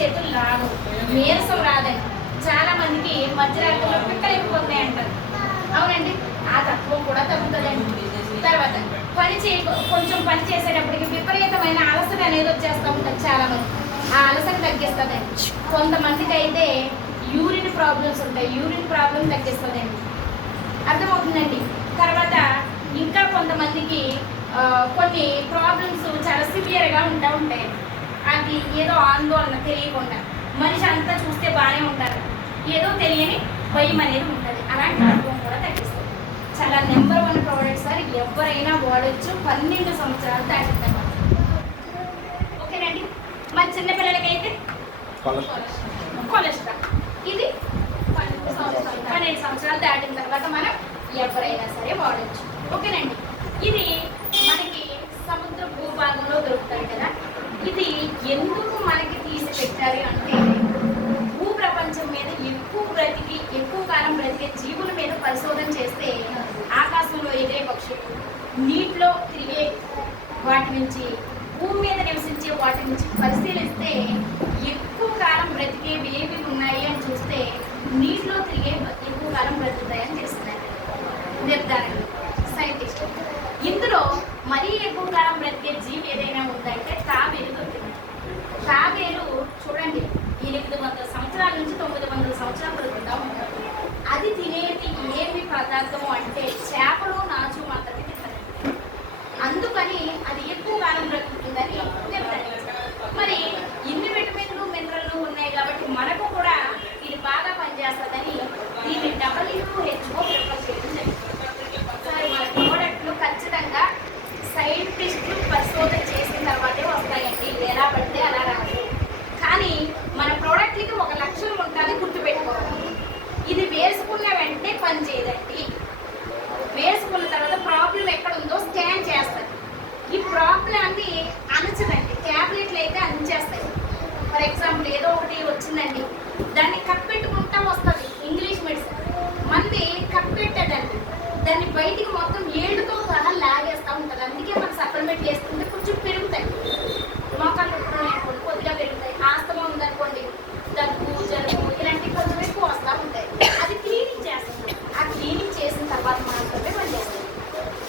చేతులు రాదు, నీరసం రాదండి. చాలా మందికి మధ్యరాత్రిలో పిక్కలు ఎక్కువ అంటారు. అవునండి, ఆ తత్వం కూడా తగ్గుతుందండి. తర్వాత కొంచెం పని చేసేటప్పటికి విపరీతమైన అలసట అనేది వచ్చేస్తూ ఉంటుంది చాలా మంది. ఆ అలసట తగ్గిస్తుందండి. కొంతమందికి అయితే యూరిన్ ప్రాబ్లమ్స్ ఉంటాయి, యూరిన్ ప్రాబ్లం తగ్గిస్తుందండి. అర్థమవుతుందండి. తర్వాత ఇంకా కొంతమందికి కొన్ని ప్రాబ్లమ్స్ చాలా సివియర్గా ఉంటాయి. అది ఏదో ఆందోళన తెలియకుండా మనిషి అంతా చూస్తే బాగానే ఉంటారు, ఏదో తెలియని భయం అనేది ఉంటుంది. అలాంటి అనుభవం కూడా తగ్గిస్తుంది. చాలా నెంబర్ 1 ప్రోడక్ట్ సార్, ఎవరైనా వాడచ్చు. 12 సంవత్సరాలు దాటిందన్నమాట. ఓకేనండి. మరి చిన్నపిల్లలకైతే కొలెస్ట్రాల్, ఇది 12 సంవత్సరాలు దాటిన తర్వాత మనం ఎవరైనా సరే వాడచ్చు. ఓకేనండి. ఇది మనకి సముద్ర భూభాగంలో దొరుకుతాయి కదా. ఇది ఎందుకు మనకి తీసి పెట్టారు అంటే, భూప్రపంచం మీద ఎక్కువ కాలం బ్రతికే జీవుల మీద పరిశోధన చేస్తే ఆకాశంలో ఎగిరే పక్షులు, నీటిలో తిరిగే వాటి నుంచి, భూమి మీద నివసించే వాటి నుంచి పరిశీలిస్తే ఎక్కువ కాలం బ్రతికేవి ఏవి ఉన్నాయి అని చూస్తే నీటిలో తిరిగే ఎక్కువ కాలం బ్రతుకుతాయని చేస్తున్నారు నిర్ధారణ సైంటిస్ట్. ఇందులో మరీ ఎక్కువ కాలం బ్రతికే జీవి ఏదైనా ఉందంటే తాబేలు దొరికింది. తాబేలు చూడండి, 800 సంవత్సరాల నుంచి 900 సంవత్సరాలు బ్రతుకుతా ఉంటారు. అది తినేది ఏమి పదార్థం అంటే చేపలు, నాచు మాత్రమే తింటారు. అందుకని అది ఎక్కువ కాలం బ్రతుకుతుందని నిర్ధారించారు. మరి ఇన్ని విటమిన్లు మినరల్లు ఉన్నాయి కాబట్టి మనకు కూడా ఇది బాగా పనిచేస్తుందని దీన్ని WHO ప్రిఫర్ చేయడం జరిగింది. మన ప్రోడక్ట్లు ఖచ్చితంగా సైంటిస్టులు పరిశోధన చేసిన తర్వాతే వస్తాయండి, ఎలా పడితే అలా రాదు. కానీ మన ప్రోడక్ట్లకి ఒక లక్షణం ఉంటుంది, గుర్తుపెట్టుకోవాలి. ఇది వేసుకున్న వెంటనే పని చేయదండి. వేసుకున్న తర్వాత ప్రాబ్లం ఎక్కడ ఉందో స్కాన్ చేస్తారు. ఈ ప్రాబ్లమ్ని అణచదండి. ట్యాబ్లెట్లు అయితే అందించేస్తాయి. ఫర్ ఎగ్జాంపుల్ ఏదో ఒకటి వచ్చిందండి, దాన్ని కప్పెట్టుకుంటా వస్తుంది ఇంగ్లీష్ మెడిసిన్. మంది కప్పెట్టదండి, దాన్ని బయటికి మొత్తం ఏడుతో సహా లాగేస్తూ ఉంటుంది. అందుకే మన సప్లిమెంట్లు వేసుకుంటే కొంచెం పెరుగుతాయి. మోకాలు పెట్టుకున్నాయనుకోండి కొద్దిగా పెరుగుతాయి. ఆస్తమా ఉందనుకోండి, దగ్గు, జలుబు ఇలాంటివి కొంచెం ఎక్కువ వస్తూ ఉంటాయి. అది క్లీనింగ్ చేస్తుంది. ఆ క్లీనింగ్ చేసిన తర్వాత మాత్రమే పని చేస్తుంది.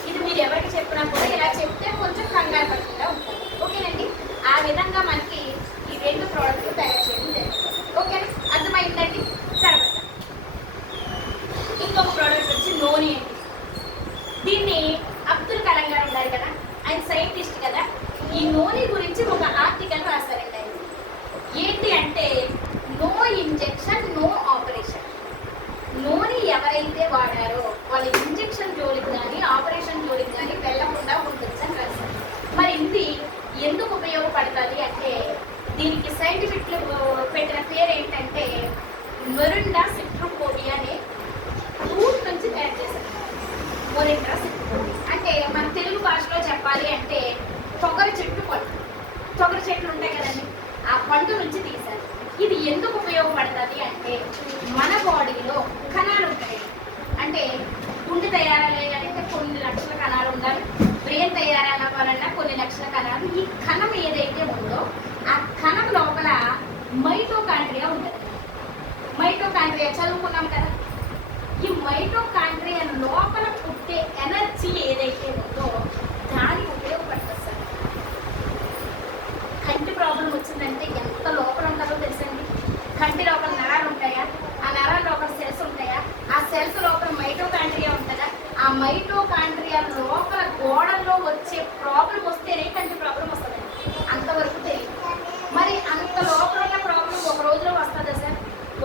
ఇది మీరు ఎవరికి చెప్పినా కూడా ఇలా చెప్తే కొంచెం కంగారు పడకుండా ఉంటారు. ఓకేనండి. ఆ విధంగా మనకి ఈ 2 ప్రోడక్ట్లు తయారు చేయడం జరిగింది. ఓకేనా, అర్థమైందండి. తర్వాత ఇంకొక ప్రోడక్ట్ వచ్చి నోని అండి. దీన్ని అబ్దుల్ కలాం గారు ఉన్నారు కదా, ఆయన సైంటిస్ట్ కదా. ఈ నోని గురించి ఒక ఆర్టికల్ రాశారండి ఆయన. ఏంటి అంటే, నో ఇంజెక్షన్ నో ఆపరేషన్. నోని ఎవరైతే వాడారో వాళ్ళ ఇంజెక్షన్ జోలికి కానీ ఆపరేషన్ జోలికి కానీ వెళ్ళకుండా ఉంటుందని రాశారు. మరి ఇది ఎందుకు ఉపయోగపడుతుంది అంటే, దీనికి సైంటిఫిక్ పెట్టిన పేరు ఏంటంటే మొరిండా సిట్రోపోడియా అనే ఫ్రూట్ నుంచి తయారు చేశారు. మొరిండా సిట్రోపోడియా అంటే మన తెలుగు భాషలో చెప్పాలి అంటే తొగరి చెట్టు పండు. తొగరి చెట్లు ఉంటాయి కదండి, ఆ పండు నుంచి తీశారు. ఇది ఎందుకు ఉపయోగపడుతుంది అంటే, మన బాడీలో కణాలు ఉంటాయి. అంటే గుండె తయారయ్యాలంటే కొన్ని లక్షల కణాలు ఉండాలి, బ్రెయిన్ తయారవ్వాలన్నా కొన్ని లక్షల కణాలు. ఈ కణం ఏదైతే ఉందో ఆ కణం లోపల మైటోకాండ్రియా ఉంటుంది. మైటోకాండ్రియా చదువుకున్నాం కదా. ఈ మైటోకాండ్రియా లోపల పుట్టే ఎనర్జీ ఏదైతే ఉందో దానికి ఉపయోగపడుతుంది సార్. కంటి ప్రాబ్లం వచ్చిందంటే ఎంత లోపల ఉంటుందో తెలుసండి. కంటి లోపల నరాలు ఉంటాయా, ఆ నరాల లోపల సెల్స్ ఉంటాయా, ఆ సెల్స్ లోపల మైటోకాండ్రియా ఉంటుందా, ఆ మైటోకాండ్రియా లోపల గోడల్లో వచ్చే ప్రాబ్లం వస్తేనే కంటి ప్రాబ్లం వస్తుంది. అంతవరకు తెలియదు. మరి అంత లోపల ఉన్న ప్రాబ్లం ఒక రోజులో వస్తుందా సార్?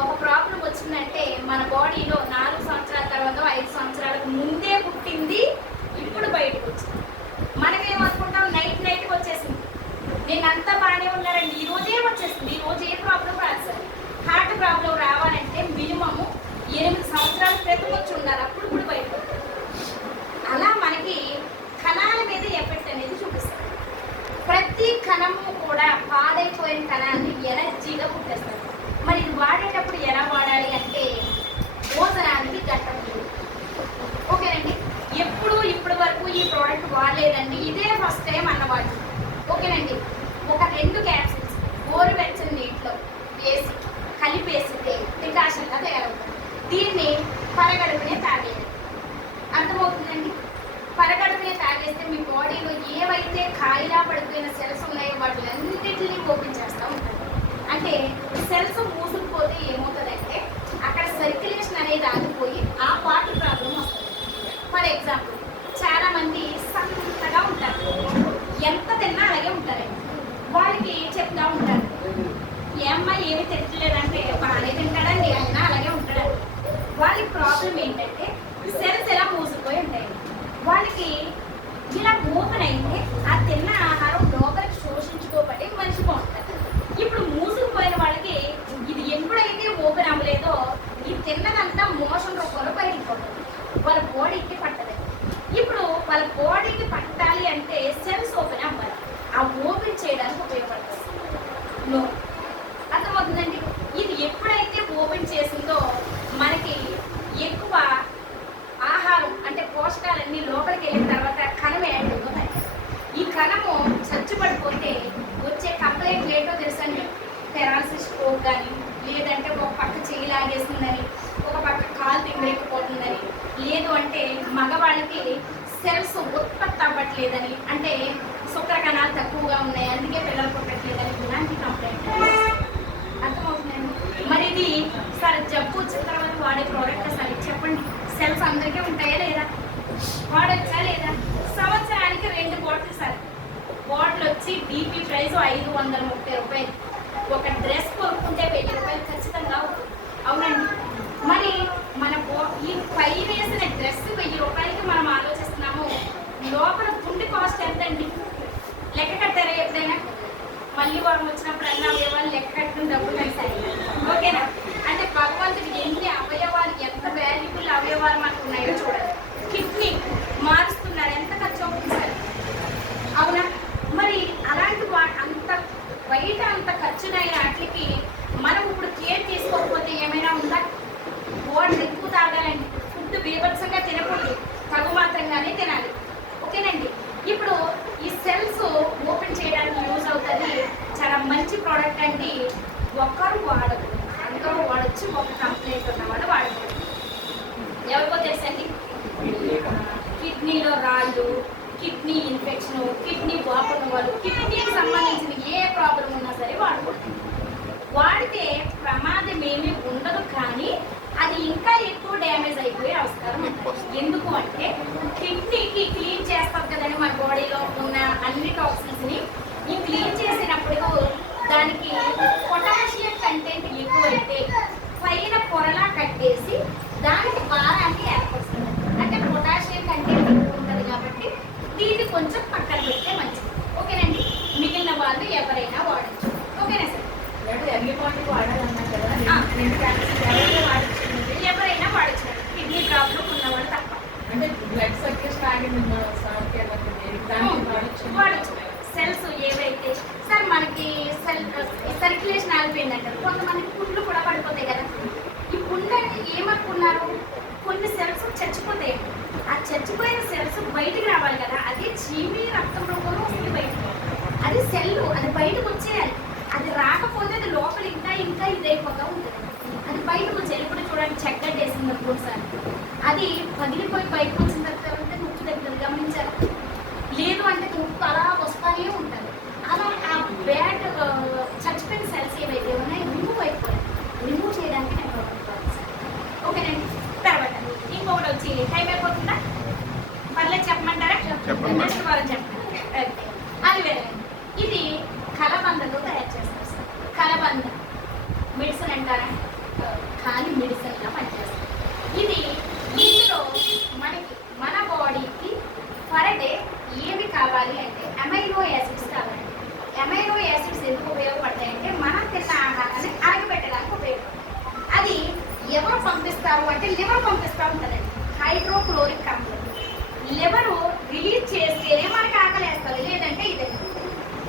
ఒక ప్రాబ్లం వచ్చిందంటే మన బాడీలో 4 సంవత్సరాల తర్వాత 5 సంవత్సరాలకు ముందే పుట్టింది, ఇప్పుడు బయటకు వచ్చింది. మనమేమనుకుంటాం, నైట్కి వచ్చేసింది, నేను అంతా బాగానే ఉన్నారండి, ఈ రోజే వచ్చేసింది. ఈ రోజు ఏ ప్రాబ్లం రాదు సార్. హార్ట్ ప్రాబ్లం రావాలంటే మినిమము 8 సంవత్సరాల క్రితం వచ్చి ఉండాలి, అప్పుడు ఇప్పుడు బయటకు. అలా మనకి కణాల మీద ఎఫెక్ట్ అనేది చూపిస్తారు. ప్రతి కణము కూడా పాడైపోయిన కణాన్ని ఎనర్జీగా పుట్టేస్తారు. మరి ఇది వాడేటప్పుడు ఎలా వాడాలి అంటే, భోజనానికి గంట ముందు. ఓకేనండి. ఇప్పటి వరకు ఈ ప్రోడక్ట్ వాడలేదండి, ఇదే ఫస్ట్ టైం అన్నవాళ్ళు. ఓకేనండి. ఒక 2 క్యాప్సిల్స్ గోరువెచ్చని నీటిలో వేసి కలిపేస్తే డికాషన్గా తయారవుతుంది. దీన్ని పరగడుపునే తాగేయాలి. అర్థమవుతుందండి? పరగడుపునే తాగేస్తే మీ బాడీలో ఏవైతే కాయిలా పడిపోయిన సెల్స్ ఉన్నాయో వాటిలన్నిటిని ఓపెన్ చేస్తూ ఉంటారు. అంటే సెల్స్ మూసుకుపోతే ఏమవుతుందంటే అక్కడ సర్క్యులేషన్ అనేది ఆగిపోయి ఆ పార్ట్ ప్రాబ్లం వస్తుంది. ఫర్ ఎగ్జాంపుల్, చాలా మంది సన్నగా ఉంటారు, ఎంత తిన్నా అలాగే ఉంటారండి. వాళ్ళకి చెప్తా ఉంటారు, ఏమ్మా ఏమి తినట్లేదంటే బాగానే తింటాడండి, అయినా అలాగే ఉంటాడు. వాళ్ళ ప్రాబ్లం ఏంటంటే సెల్స్ ఎలా మూసిపోయి ఉంటాయి. వాళ్ళకి ఇలా ఓపెన్ అయితే ఆ తిన్న ఆహారం లోపలికి శోషించుకోబట్టి మనిషి బాగుంటుంది. ఇప్పుడు మూసుకుపోయిన వాళ్ళకి ఇది ఎప్పుడైతే ఓపెన్ అవ్వలేదో ఈ తిన్నదంతా మోషన్ రూపంలో బయటికి పోతుంది, వాళ్ళ బాడీకి పట్టదు. ఇప్పుడు వాళ్ళ బాడీకి పట్టాలి అంటే సెల్స్ ఓపెన్ అవ్వాలి, ఆ ఓపెన్ చేయడానికి ఉపయోగపడుతుంది. నో, అర్థమవుతుందండి? ఇది ఎప్పుడైతే ఓపెన్ చేసిందో మనకి ఎక్కువ ఆహారం అంటే పోషకాలన్నీ లోపలికి వెళ్ళిన తర్వాత కణం ఏడుందో ఈ కణము చచ్చుపడిపోతే వచ్చే కంప్లైంట్ ఏంటో తెలుసండి. పెరాలసిస్ స్ట్రోక్ కానీ, లేదంటే ఒక పక్క చేయి లాగేస్తుందని, ఒక పక్క కాలు తింగరేకపోతుందని, లేదు అంటే మగవాళ్ళకి సెల్స్ ఉత్పత్తి అవ్వట్లేదని, అంటే శుక్ర కణాలు తక్కువగా ఉన్నాయి అందుకే పిల్లలు పుట్టట్లేదని ఇలాంటి కంప్లైంట్. అర్థమవుతుందండి? మరి ఇది సరే జబ్బు వచ్చిన తర్వాత వాడే ప్రోడక్ట్ సరే చెప్పండి, సెల్స్ అందరికీ ఉంటాయా లేదా, వాడొచ్చా లేదా? సంవత్సరానికి 2 బాటిల్ సార్. బాటిల్ వచ్చి డీపీ ప్రైస్ 530 రూపాయలు. ఒక డ్రెస్ కొనుక్కుంటే 1000 రూపాయలు ఖచ్చితంగా అవుతుంది. అవునండి? మరి మన ఈ పై వేసిన డ్రెస్ 1000 రూపాయలకి మనం ఆలోచిస్తున్నాము, లోపల గుండె కాస్ట్ ఎంతండి? లెక్క కట్టారా ఎప్పుడైనా? మళ్ళీ వారం వచ్చినప్పుడు అన్న అవయవాలు లెక్క కట్టుకుని డబ్బులు వేసాయి. ఓకేనా? అంటే భగవంతుడు ఎన్ని అవయవాలు, ఎంత వాల్యుబుల్ అవయవాలు మనకు ఉన్నాయో చూడాలి. కిడ్నీ మారుస్తున్నారు, ఎంత ఖర్చు అవుతుంది సార్? అవునా? మరి అలాంటి అంత బయట అంత ఖర్చునైన వాటికి మనం ఇప్పుడు కేర్ తీసుకోకపోతే ఏమైనా ఉందా? వాటర్ ఎక్కువ తాగాలండి, ఫుడ్ బీభత్సంగా తినకూడదు, తగు మాత్రంగానే తినాలి. ఓకేనండి? ఇప్పుడు ఈ సెల్స్ ఓపెన్ చేయడానికి యూజ్ అవుతుంది, చాలా మంచి ప్రోడక్ట్ అండి. ఒక్కరు వాడదు, అందరూ వాడచ్చు, ఒక కంప్లైంట్ ఉన్నవాళ్ళు వాడకూడదు. ఎవరికో తెలుసండి, కిడ్నీలో రాళ్ళు, కిడ్నీ ఇన్ఫెక్షన్, కిడ్నీ వాపున్న వాళ్ళు, కిడ్నీకి సంబంధించిన ఏ ప్రాబ్లం ఉన్నా సరే వాడకూడదు. వాడితే ప్రమాదం ఏమీ ఉండదు, కానీ అది ఇంకా ఎక్కువ డ్యామేజ్ అయిపోయే అవసరం ఉంటుంది. ఎందుకు అంటే కిడ్నీకి క్లీన్ చేస్తారు కదండి మన బాడీలో ఉన్న అన్ని టాక్సిన్స్ని. ఈ క్లీన్ చేసినప్పుడు దానికి పొటాషియం కంటెంట్ ఎక్కువైతే పైన పొరలా కట్టేసి దానికి భారాన్ని ఏర్పరుస్తుంది. అంటే పొటాషియం కంటెంట్ ఎక్కువ ఉంటుంది కాబట్టి దీన్ని కొంచెం పక్కన పెడితే మంచిది. ఓకేనండి? మిగిలిన వాళ్ళు ఎవరైనా వాడచ్చు. ఓకేనా సార్? వాడాలన్నా కదా, ఎవరైనా వాడచ్చు, కిడ్నీ ప్రాబ్లం ఉన్నవాళ్ళు తప్ప. అంటే బ్లడ్ సర్క్యులేషన్ ఆగింది వాడచ్చు. సెల్స్ ఏవైతే సార్ మనకి సర్క్యులేషన్ ఆగిపోయిందంటారు, కొంతమందికి పుండ్లు కూడా పడిపోతాయి కదా. ఈ పుండ్లు అంటే ఏమనుకున్నారు, కొన్ని సెల్స్ చచ్చిపోతాయి. ఆ చచ్చిపోయిన సెల్స్ బయటికి రావాలి కదా, అది చీమి రక్తం రూపంలో వస్తుంది బయటకు. అది సెల్, అది బయటకు వచ్చేయాలి. అది రాకపోతే అది లోపల ఇంకా ఇంకా ఇదైపోతూ ఉంటుంది. అది బయటకు వచ్చేయాలి. ఇప్పుడు చూడండి, చెక్కడ్డ వేసింది అనుకోసారి, అది పగిలిపోయి బయటకు వచ్చిన తర్వాత నొప్పి దగ్గర గమనించారు. లేదు అంటే నొప్పి అలా వస్తానే ఉంటుంది. అలా ఆ బ్యాడ్ చచ్చిపోయిన సెల్స్ ఏవైతే ఉన్నాయో రిమూవ్ అయిపోయాయి. రిమూవ్ చేయడానికి నేను ప్రోగ్రామ్ సార్. ఓకేనండి? తర్వాత ఇంకొకటి వచ్చి టైం అయిపోతుందా? పర్లేదు చెప్పమంటారా? నెక్స్ట్ వారం చెప్పండి. అది వేరే. ఇది కలబందతో తయారు చేస్తారు సార్. కలబంద మెడిసిన్ అంటారా? కానీ మెడిసిన్గా పనిచేస్తుంది. ఇది ఇందులో మనకి మన బాడీకి పర్ డే ఏమి కావాలి అంటే అమైనో యాసిడ్స్ కావాలి. అమైనో యాసిడ్స్ ఎందుకు ఉపయోగపడతాయంటే మనం తిన్న ఆహారాన్ని అరగబెట్టడానికి ఉపయోగపడతాయి. అది ఎవరు పంపిస్తారు అంటే లివర్ పంపిస్తూ ఉంటుందండి. హైడ్రోక్లోరిక్ ఆమ్లం లివరు రిలీజ్ చేస్తేనే మనకి ఆకలేస్తుంది, లేదంటే ఇదే.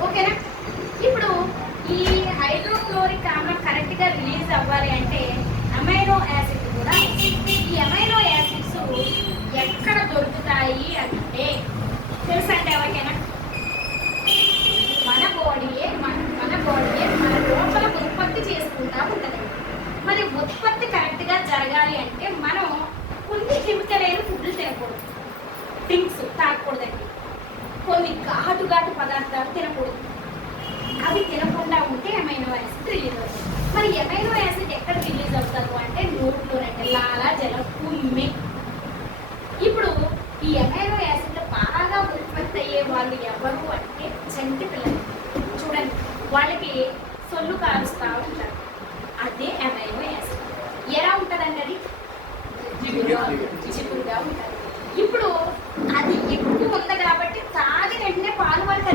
ఓకేనా? ఇప్పుడు ఈ హైడ్రోక్లోరిక్ ఆమ్లం కరెక్ట్గా రిలీజ్ అవ్వాలి అంటే అమైనో యాసిడ్ కూడా, ఈ అమైనో యాసిడ్స్ ఎక్కడ దొరుకుతాయి అంటే తెలుసండి ఎవరికైనా? మన బాడీయే మన లోపల ఉత్పత్తి చేసుకుంటారు. కొన్ని ఘాటు పదార్థాలు తినకూడదు. అవి తినకుండా ఉంటే అమైనో యాసిడ్ రిలీజ్ అవుతుంది. మరి అమైనో యాసిడ్ ఎక్కడ రిలీజ్ అవుతారు అంటే నోట్లోనంటే లాలా జలం కుమ్మి. ఇప్పుడు ఈ అమైనో యాసిడ్ బాగా ఉత్పత్తి అయ్యే వాళ్ళు ఎవరు అంటే చంటి పిల్లలు. చూడండి, వాళ్ళకి సొల్లు కారుస్తూ ఉంటారు, అదే అమైనో యాసిడ్. ఎలా ఉంటుందండి అది? జిగురుగా ఉంటుంది. ఇప్పుడు అది ఎక్కువ ఉంది కాబట్టి తాగిన వెంటనే పాలు వాళ్ళు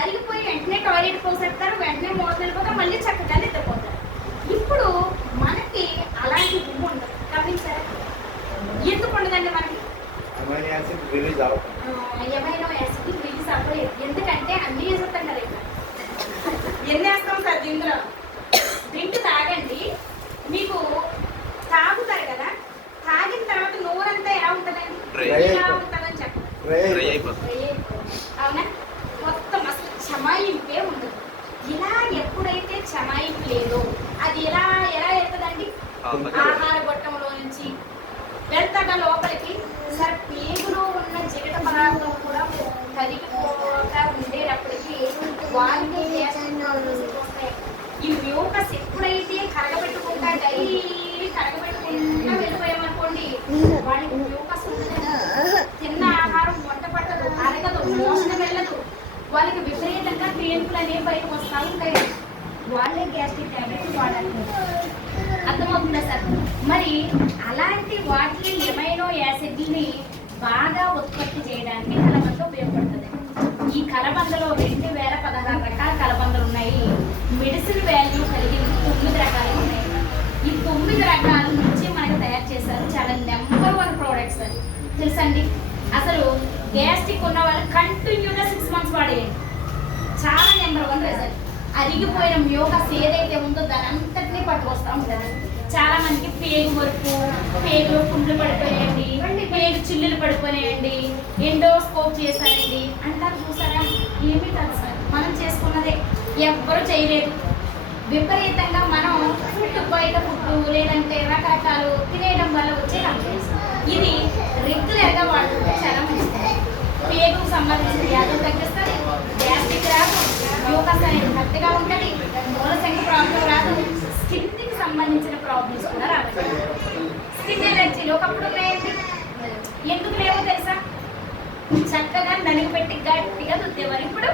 అరిగిపోయి వెంటనే టాయిలెట్ పోసేస్తారు, వెంటనే మోసం వెళ్ళిపోతారు, మళ్ళీ చక్కగా నిద్రపోతారు. ఇప్పుడు మనకి అలాంటి ఉమ్ము ఉండదు. గమనించారా? ఎందుకు ఉండదండి మనకి? అమైనో యాసిడ్ రిలీజ్ అవ్వలేదు. ఎందుకంటే అన్ని వేసేస్తాం కదా. ఇక్కడ ఎన్ని వేస్తాం సార్ దీంట్లో? డ్రింక్ తాగండి, మీకు తాగుతారు కదా, తాగిన తర్వాత నోరంతా ఎలా ఉంటుందండి? ఎలా ఉంటుందని చెప్పండి. అవునా? మొత్తం అసలు చమాయింపే ఉండదు. ఇలా ఎప్పుడైతే చమాయింపు లేదో అది ఎలా వెళ్తుందండి? ఆహార గొట్టంలో నుంచి వెళ్తాక లోపలికి. సరే, పేగులో ఉన్న జిగట పదార్థం కూడా కరిగిపోక ఉండేటప్పటికీ వాళ్ళకి వస్తాయి. ఈ మ్యూకస్ ఎప్పుడైతే కరగబెట్టుకుంటా డైలీ కరగబెట్టుకుంటా వెళ్ళిపోయామనుకోండి, వాళ్ళకి మ్యూకస్ తిన్న ఆహారం వంట పట్టదు, అరగదు, మోషన్ వెళ్ళదు, వాళ్ళకి విపరీతంగా క్రియేటివ్లు అనేవి బయటకు వస్తూ ఉంటాయి. వాళ్ళే గ్యాస్ట్రిక్ టాబ్లెట్స్ వాడాలి. అర్థమవుతుందా సార్? మరి అలాంటి వాటిని ఎమైనో యాసిడ్ని బాగా ఉత్పత్తి చేయడానికి కలబంద ఉపయోగపడుతుంది. ఈ కలబందలో 2016 రకాల కలబందలు ఉన్నాయి. మెడిసిన్ వాల్యూ కలిగిన 9 రకాలు ఉన్నాయి. ఈ 9 రకాల నుంచి మనకు తయారు చేశారు. చాలా నెంబర్ 1 ప్రోడక్ట్స్ అని తెలుసండి. అసలు గ్యాస్ట్రిక్ ఉన్న వాళ్ళు కంటిన్యూగా 6 months వాడేయండి, చాలా నెంబర్ 1 రిజల్ట్. అరిగిపోయిన మ్యూకస్ ఏదైతే ఉందో దాని అంతటినీ పట్టుకొస్తూ ఉంటుంది. చాలా మందికి పేగు వరకు, పేగులో పుండ్లు పడిపోయాయండి, పేగు చిల్లులు పడిపోయాయండి, ఎండోస్కోప్ చేశారండి అంటారు. చూసారా? ఏమీ కాదు సార్, మనం చేసుకున్నదే, ఎవ్వరూ చేయలేదు. విపరీతంగా మనం ఫుడ్, బయట ఫుడ్ లేదంటే రకరకాలు తినేయడం వల్ల వచ్చే కంప్లైంట్స్. ఇది రెగ్యులర్గా వాడుతుంటే చాలా మంచిది. పేగుకు సంబంధించిన వ్యాధులు తగ్గిస్తుంది, గ్యాస్ట్రిక్ రాదు, మ్యూకస్ అనేది కరెక్ట్గా ఉంటుంది, మూలశంక ప్రాబ్లం రాదు, స్కిన్కి సంబంధించిన ప్రాబ్లమ్స్ కూడా రాదు. స్కిన్ ఎలర్జీలు ఒకప్పుడు ఉన్నాయండి, ఎందుకు లేవో తెలుసా? చక్కగా నలుగు పెట్టి గట్టిగా దుద్దేవారు. ఇప్పుడు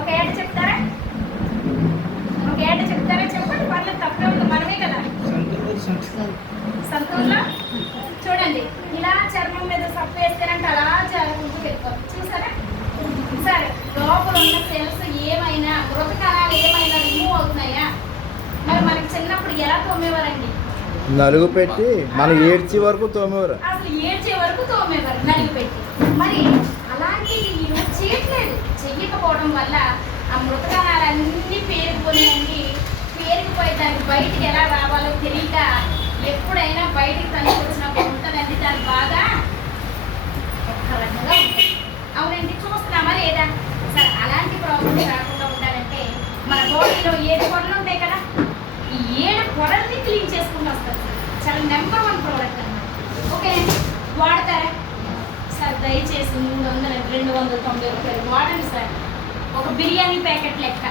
ఒక ఏట చెప్తారా? చెప్పండి, పర్లేదు, తప్పే ఉంది, మనమే కదా. సంతూర్లో చూడండి, ఇలా చర్మం మీద సప్పు వేస్తేనంటే అలా జారుకుంటూ వెళ్ళిపోతుంది. చూసారా? సరే, లోపల ఉన్న సెల్స్ ఏమైనా, మృత కణాలు ఏమైనా రిమూవ్ అవుతున్నాయా? మరి మనకి చిన్నప్పుడు ఎలా తోమేవారండి? నలుగు పెట్టి మనం ఏడ్చే వరకు తోమేవారు. అసలు ఏడ్చే వరకు తోమేవారు నలుగు పెట్టి. మరి అలాంటివి ఈరోజు చెయ్యకపోవడం వల్ల ఆ మృత కణాలన్నీ పేరుకుపోయాయండి. పేరుకుపోయి దానికి బయటికి ఎలా రావాలో తెలియక ఎప్పుడైనా బయటికి తనకి వచ్చినప్పుడు ఉంటుందండి, దాని బాగా ఒక్క రకంగా ఉంటుంది. అవునండి, చూస్తున్నామా లేదా? సరే, అలాంటి ప్రాబ్లమ్స్ రాకుండా ఉండాలంటే మన బాడీలో 7 పొరలు ఉంటాయి కదా, ఈ 7 పొరల్ని క్లీన్ చేసుకుంటూ వస్తారు. చాలా నెంబర్ 1 ప్రోడక్ట్ అన్నమాట. ఓకే అండి, వాడతారా సార్? దయచేసి 300, 290 రూపాయలు వాడండి సార్. ఒక బిర్యానీ ప్యాకెట్ లెక్క.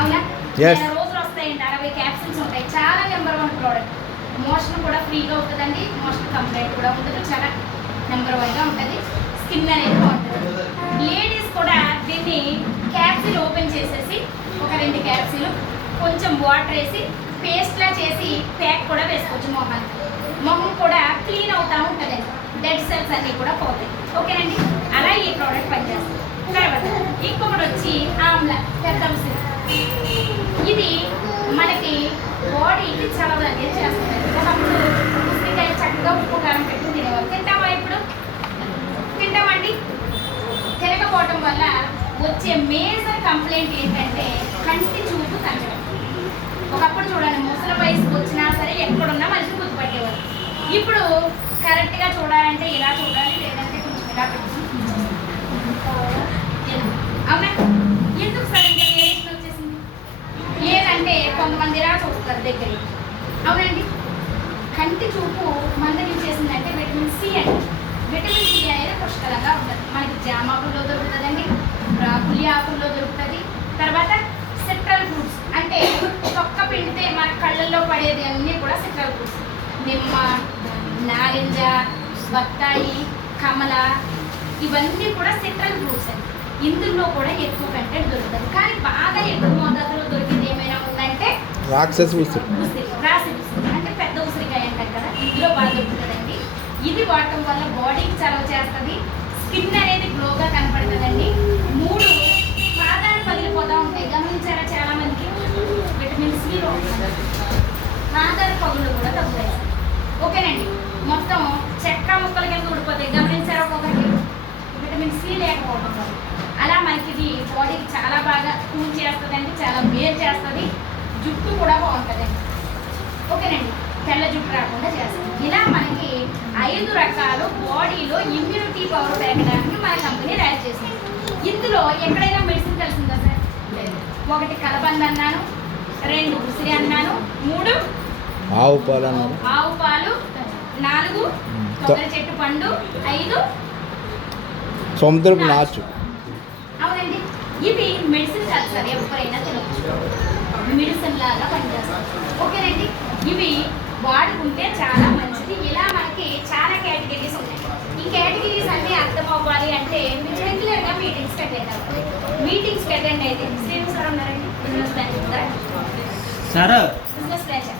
అవునా? రోజులు వస్తాయండి, 60 క్యాప్సిల్స్ ఉంటాయి. చాలా నెంబర్ 1 ప్రోడక్ట్. మోషన్ కూడా ఫ్రీగా ఉంటుందండి, మోషన్ కంప్లైంట్ కూడా ఉంటుంది, చాలా నెంబర్ 1గా ఉంటుంది. స్కిన్ అనేది బాగుంటుంది. లేడీస్ కూడా దీన్ని క్యాప్సిల్ ఓపెన్ చేసేసి ఒక 2 క్యాప్సిల్ కొంచెం వాటర్ వేసి పేస్ట్లా చేసి ప్యాక్ కూడా వేసుకోవచ్చు. మొహం కూడా క్లీన్ అవుతూ ఉంటుంది, డెడ్ సెల్స్ అన్నీ కూడా పోతాయి. ఓకేనండి, అలా ఈ ప్రోడక్ట్ పనిచేస్తుంది. తర్వాత ఇంకొకటి వచ్చి ఆమ్లా పెద్దమ్స్. ఇది మనకి బాడీకి చలవ అనేది చేస్తుంది. ఒకప్పుడు ఉసిరికాయ చక్కగా ఉప్పు కారం పెట్టి తినేవారు. తింటామా? ఇప్పుడు తింటామండి. తినకపోవటం వల్ల వచ్చే మేజర్ కంప్లైంట్ ఏంటంటే కంటి చూపు తగ్గడం. ఒకప్పుడు చూడండి, ముసలి వయసుకు వచ్చినా సరే ఎక్కడున్నా మనిషి గుర్తుపట్టేవారు. ఇప్పుడు కరెక్ట్గా చూడాలంటే ఇలా చూడాలి, లేదంటే కొంచెం ఇలా పెట్టుకుని. అవునా? ఎందుకు సార్ ఇంకా వేరియేషన్ వచ్చేసింది? ఏదంటే కొంతమంది ఇలా చూస్తారు దగ్గర. అవునండి, కంటి చూపు మందగించేసిందంటే విటమిన్ సి అండి. విటమిన్ సి అనేది పుష్కలంగా ఉంటుంది. జామ ఆకుల్లో దొరుకుతుందండి, బ్రాకులి ఆకుల్లో దొరుకుతుంది. తర్వాత సిట్రల్ ఫ్రూట్స్ అంటే తొక్క పిండితే మన కళ్ళల్లో పడేది అన్నీ కూడా సిట్రల్ ఫ్రూట్స్. నిమ్మ, నారింజ, బత్తాయి, కమల ఇవన్నీ కూడా సిట్రల్ ఫ్రూట్స్ అండి. ఇందులో కూడా ఎక్కువ కంటెంట్ దొరుకుతుంది. కానీ బాగా ఎక్కువ మోతాదులో దొరికింది ఏమైనా ఉందంటే రాక్షస ఉసిరి. రాసి ఉసిరి అంటే పెద్ద ఉసిరికాయ అంటారు కదా, ఇందులో బాగా దొరుకుతుందండి. ఇది వాడటం వల్ల బాడీకి చలవ చేస్తుంది, స్కిన్ అనేది గ్లోగా కనపడుతుందండి. 3 పాదాలు పగిలిపోతూ ఉంటాయి, గమనించారా చాలా మందికి? విటమిన్ సి పాదాల పగుళ్ళు కూడా తగ్గుతాయి. ఓకేనండి, మొత్తం చెక్క ముక్కల కింద ఊడిపోతాయి, గమనించారా? ఒక్కొక్కటి విటమిన్ సి లేకపోవడం వల్ల. అలా మనకి ఇది బాడీకి చాలా బాగా కూల్ చేస్తుందండి, చాలా మేలు చేస్తుంది. జుట్టు కూడా బాగుంటుందండి. ఓకేనండి, తెల్ల జుట్టు రాకుండా చేస్తుంది. ఇలా మనకి 5 రకాలు బాడీలో ఇమ్యూనిటీ పవర్ పెరగడానికి మన కంపెనీ తయారు చేసింది. ఇందులో ఎక్కడైనా మెడిసిన్ కలిసిందా సార్? 1 కలబంద అన్నాను, 2 ఉసిరి అన్నాను, 3 ఆవు పాలు అన్నారు. ఆవు పాలు, 4 కొబ్బరి చెట్టు పండు, 5 సముద్రపు నాచు. అవునండి, ఇవి మెడిసిన్ కాదు సార్, ఎవరైనా తినవచ్చు, మెడిసిన్ లాగా పనిచేస్తుంది. ఓకేనండి, ఇవి వాడుకుంటే చాలా మంచిది. ఇలా మనకి చాలా కేటగిరీస్ ఉన్నాయి. ఈ కేటగిరీస్ అన్నీ అర్థం అవ్వాలి అంటే మీరు రెగ్యులర్గా మీటింగ్స్కి అటెండ్ అవ్వాలి. మీటింగ్స్కి అటెండ్ అయితే శ్రీను సార్ ఉన్నారండి, బిజినెస్ బ్రాంచ్ ఉందా? Sir business branch